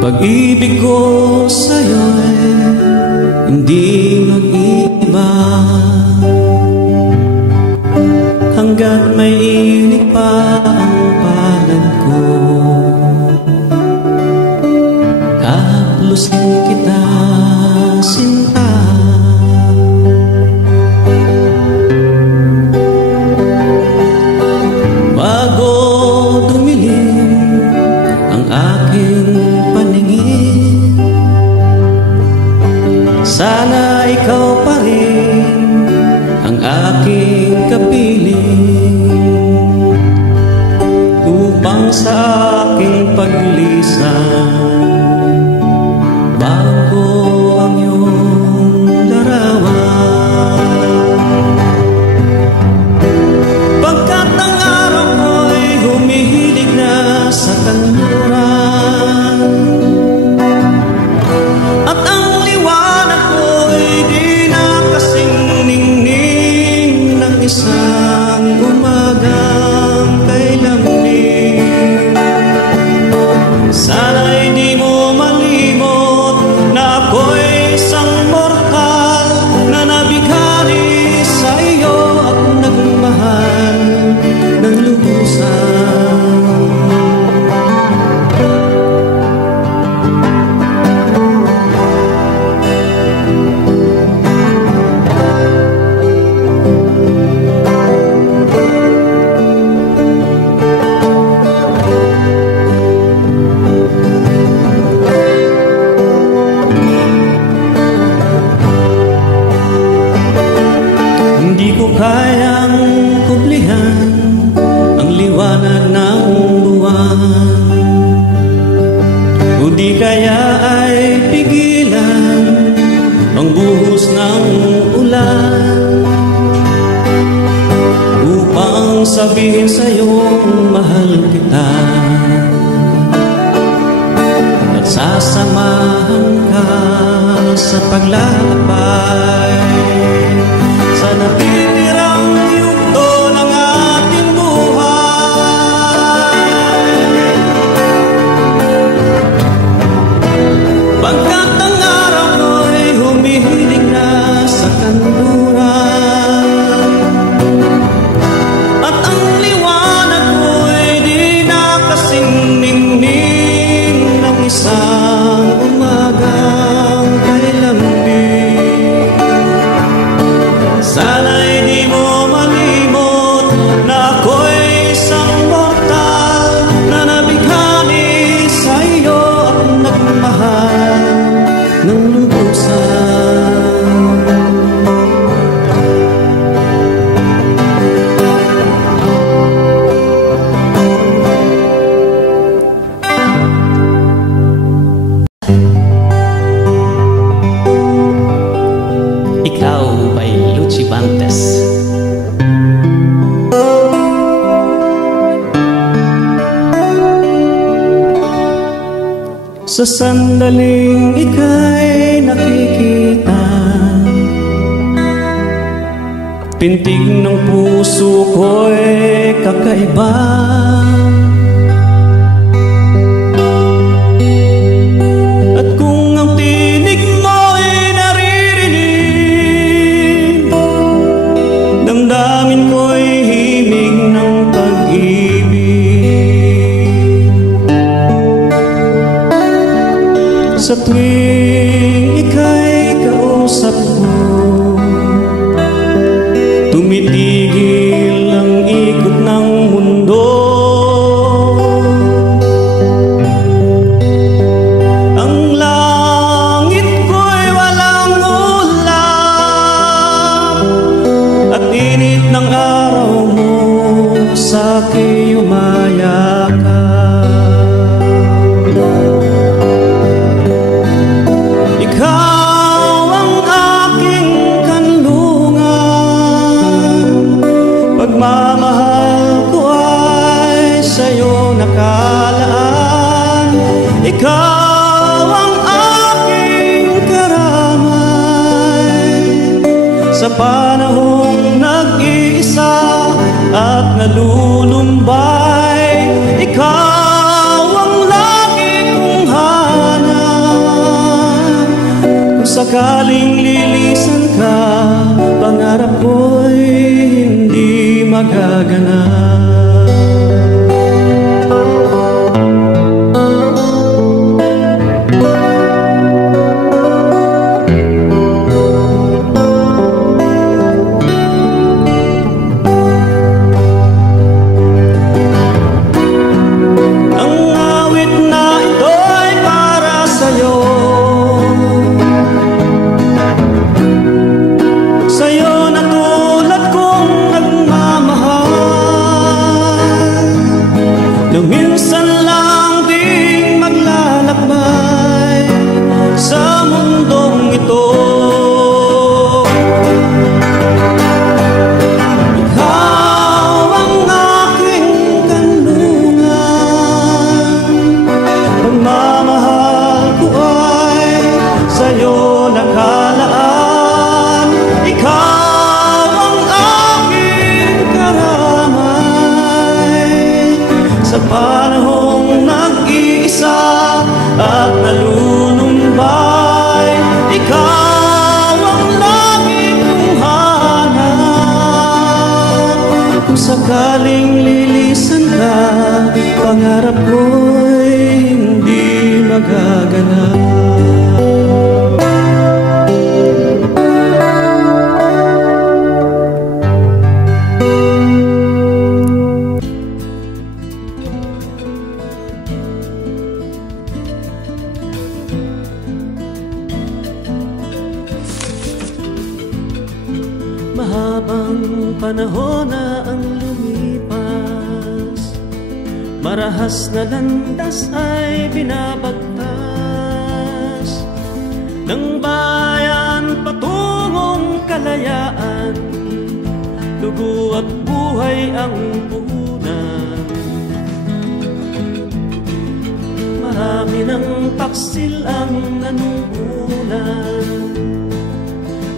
Pag-ibig ko sa'yo'y hindi mag-iiba hanggat may init pa ang palad ko. Kahaplusin kita, sinta. Bago dumilim ang aking paningin, sana ikaw pa rin ang aking kapiling, upang sa aking paglisan bago ang iyong larawan. Pagkat ang araw ko'y humihilig na sa kanluran, at ang liwanag ko'y di na kasing ningning ng isang umagang kay lamig. Sana'y di mo malimot na ako'y isang mortal na nabighani sa iyo at nagmahal ng lubusan. Hindi ko kayang kublihan ang liwanag ng buwan, o di kaya ay pigilan ang buhos ng ulan, upang sabihin sa'yong mahal kita at sasamahan ka sa paglalakbay sa natitirang yugto ng ating buhay. Pagkat ang araw ko'y humihilig na sa kanluran, at ang liwanag ko'y di na kasing ningning ng isang umagang kay lamig. Sana'y di mo malimot na ako'y isang mortal na nabighani sa iyo at nagmahal ng lubusan. Ikaw by Luchi Bantes. Sa sandaling ika'y nakikita, pintig ng puso ko'y kakaiba. At kung ang tinig mo'y naririnig, damdamin ko'y himig ng pag-ibig. Sa tuwing ika'y kausap ko, tumitigil ang ikot ng mundo. Ang langit ko'y walang ulap, at init ng araw mo sa'kin umayakap. Ikaw ang aking kanlungan, pagmamahal ko ay sa'yo nakalaan. Ikaw ang aking karamay sa panahong nag-iisa at nalulumbay. Ikaw ang lagi kong hanap sakaling lilisan ka, pangarap ko'y hindi magaganap. Sakaling lilisan ka, pangarap ko'y hindi magaganap. Mahabang panahon na ang lumipas, marahas na landas ay binabagtas ng bayan patungong kalayaan. Dugo at buhay ang puhunan, marami ng taksil ang nanuulan.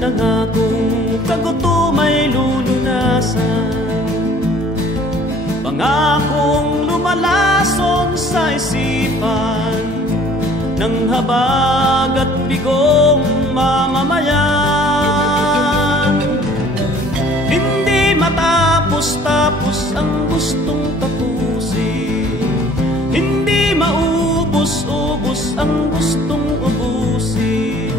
Nangakong kagutom ay lulunasan, pangakong lumalason sa isipan ng habag at bigong mamamayan. Hindi matapos-tapos ang gustong tapusin, hindi maubos-ubos ang gustong ubusin,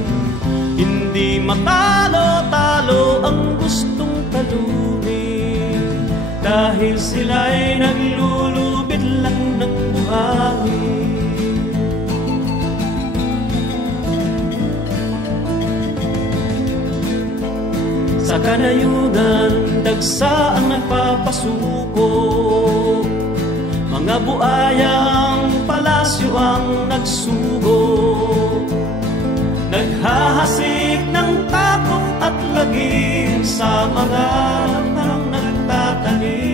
hindi matalo-talo ang gustong talunin, dahil sila'y naglulubid lang ng buhangin. Sa kanayunan, dagsa ang nagpapasuko, mga buayang palasyo ang nagsugo, naghahasik ng takot at lagim sa mga nang nagtatanim.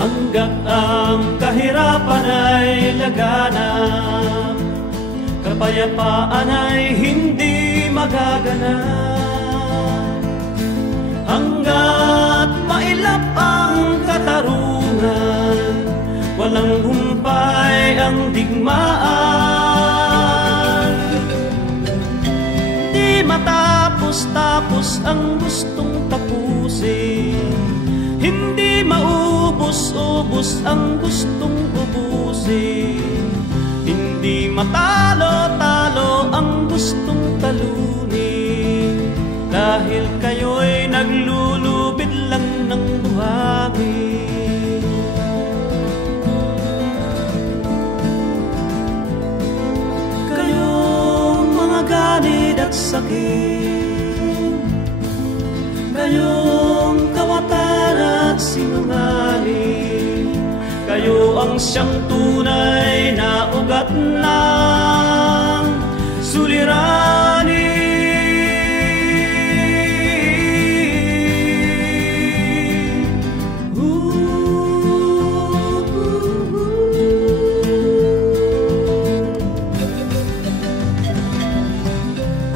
Hanggat ang kahirapan ay laganap, kapayapaan ay hindi magaganap. Hanggat mailap ang katarungan, walang humpay ang digmaan. Di matapos-tapos ang gustong tapusin, hindi maubos-ubos ang gustong ubusin, hindi matalo-talo ang gustong talunin, dahil kayo'y naglulubid lang ng buhangin. Kayong mga ganid at sakit, kayong kawatan at sinungaling, kayo ang siyang tunay na ugat ng suliranin.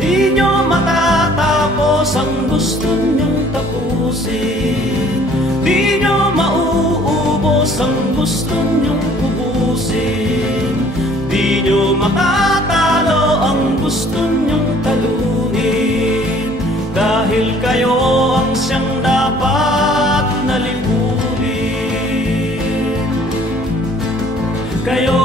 Di nyo matatapos ang gusto nyong tapusin, di nyo mauubos ang gusto nyong ubusin, di Di nyo matatalo ang gusto nyong talunin, dahil kayo ang siyang dapat na lipunin. Kayo